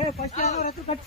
ஏய் ஃபர்ஸ்ட் யாரோ ரத்து கட்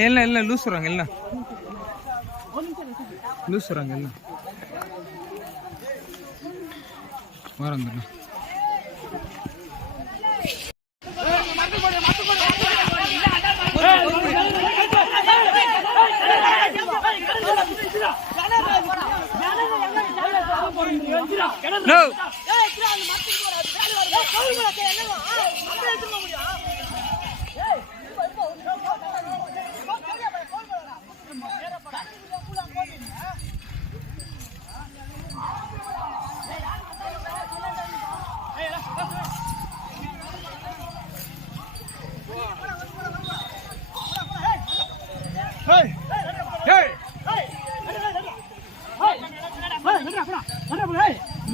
எல்லாம் எல்லாம் லூஸ் வராங்க எல்லாம். லூஸ் வராங்க எல்லாம். வராங்கண்ணா no Hey! Hey! Hey! Hey! Hey! Hey! Hey! Hey! Hey! Hey! Hey!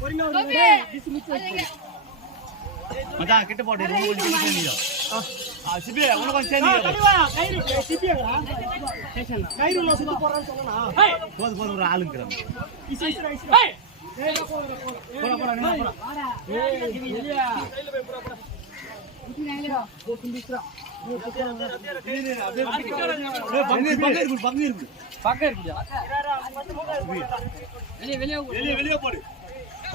கொஞ்சம் கிட்ட. ஆ, சிபி உனக்கு கொஞ்சம் சேர்ந்தியோ. போதும் போதும் ஒரு ஆளுங்கிறான் போடா போடா நீ போடா.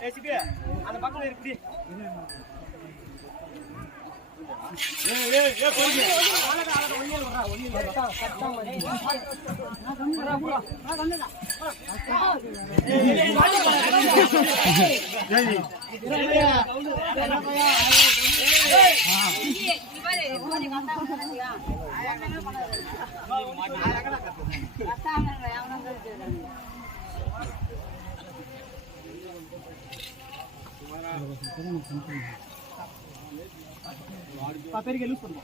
இருக்கு, பங்கு இருக்கு. வெளியே வெளியே போடு பாய் சும்மா பார்த்து போடு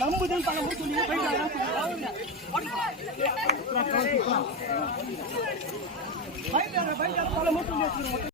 நம்புதல் பல ஊர் சொல்லி போயிட்டு பல மூட்டு